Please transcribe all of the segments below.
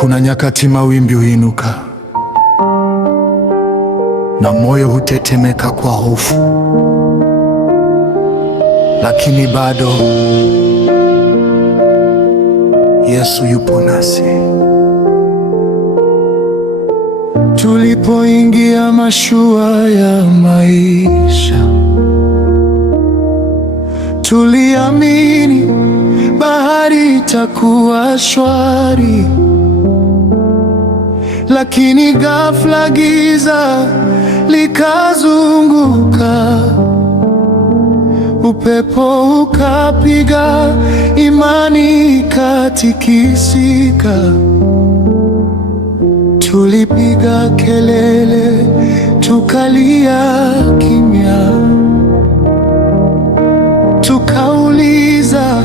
Kuna nyakati mawimbi huinuka na moyo hutetemeka kwa hofu, lakini bado Yesu yupo nasi. Tulipoingia mashua ya maisha, tuliamini bahari itakuwa shwari, lakini ghafla giza likazunguka, upepo ukapiga, imani ikatikisika. Tulipiga kelele, tukalia kimya, tukauliza,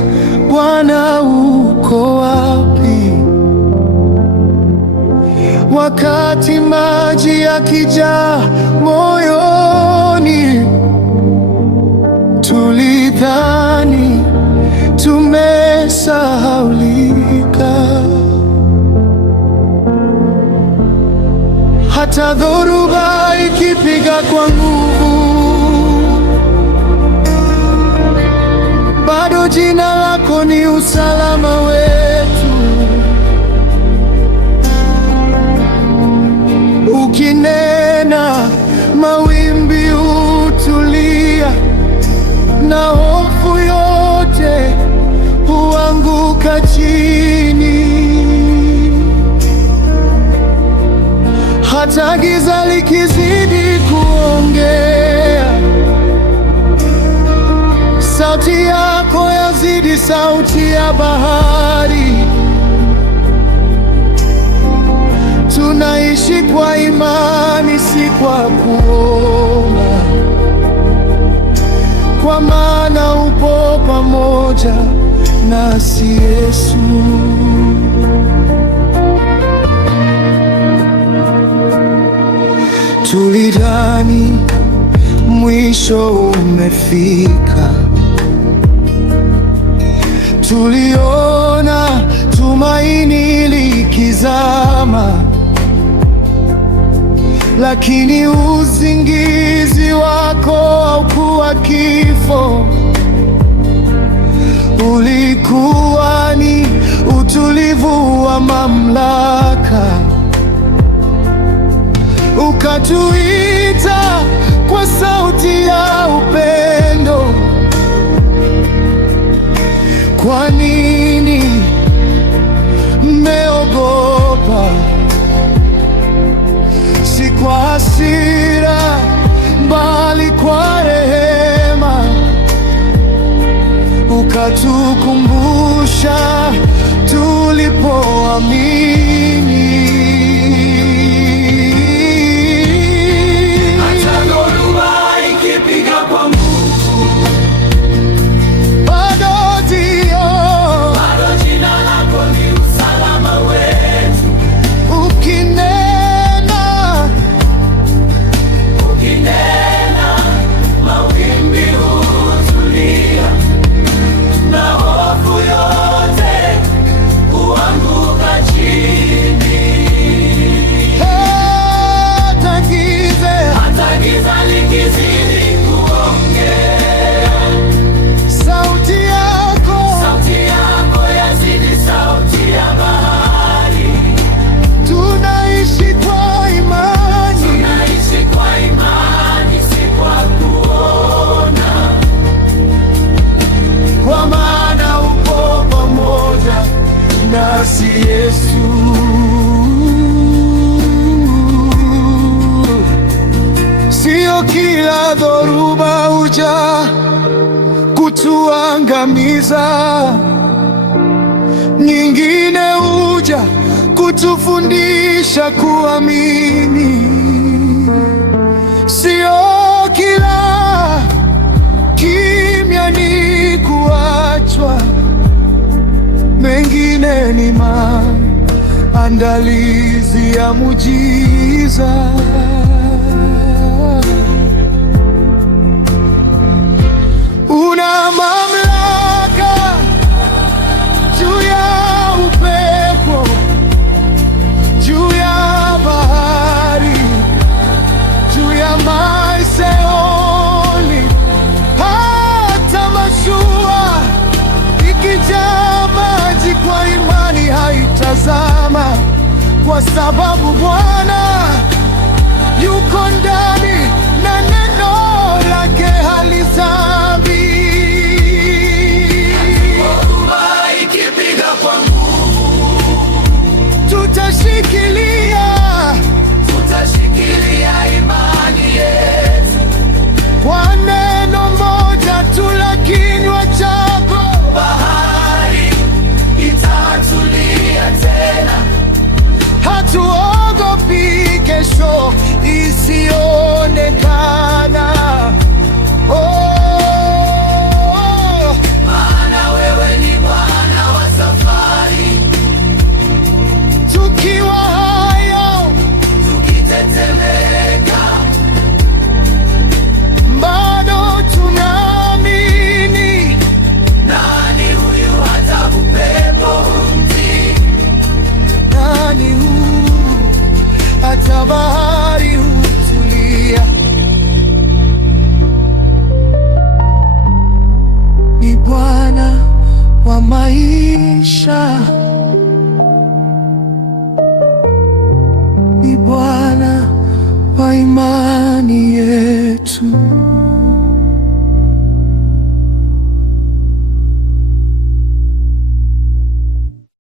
Bwana uko wapi? Wakati maji yakijaa moyoni, tulidhani tumesahaulika. Hata dhoruba ikipiga kwa nguvu, bado jina lako ni usalama wetu. Ukinena, mawimbi hutulia, na hofu yote huanguka chini. Hata giza likizidi kuongea, sauti yako yazidi sauti ya bahari. Tunaishi kwa imani, si kwa kuona, kwa maana upo pamoja nasi, Yesu. Tulidhani mwisho umefika, tuliona tumaini likizama, lakini usingizi wako haukuwa kifo, ulikuwa ni utulivu wa mamlaka. Ukatuita kwa sauti ya upendo. Kwa nini mmeogopa? Si kwa hasira, bali kwa rehema. Ukatukumbusha tulipoamini. Yesu, sio kila dhoruba huja kutuangamiza, nyingine huja kutufundisha kuamini. Sio kila kimya ni kuachwa, mengine ni maandalizi ya muujiza. Una mamlaka juu ya upepo, kwa sababu Bwana yuko ndani na neno lake halizami. Dhoruba ikipiga kwa nguvu, tutashikilia imani yetu kwa neno moja tu la kinywa chako. Bahari itatulia tena, hatuogopi kesho isiyoonekana. Maana wewe ni Bwana wa safari. Tukiwa hayo, tukitetemeka, bado tunaamini. Nani huyu hata upepo humtii? Nani huyu hata bahari hutulia? Ni Bwana wa maisha, ni Bwana wa imani yetu.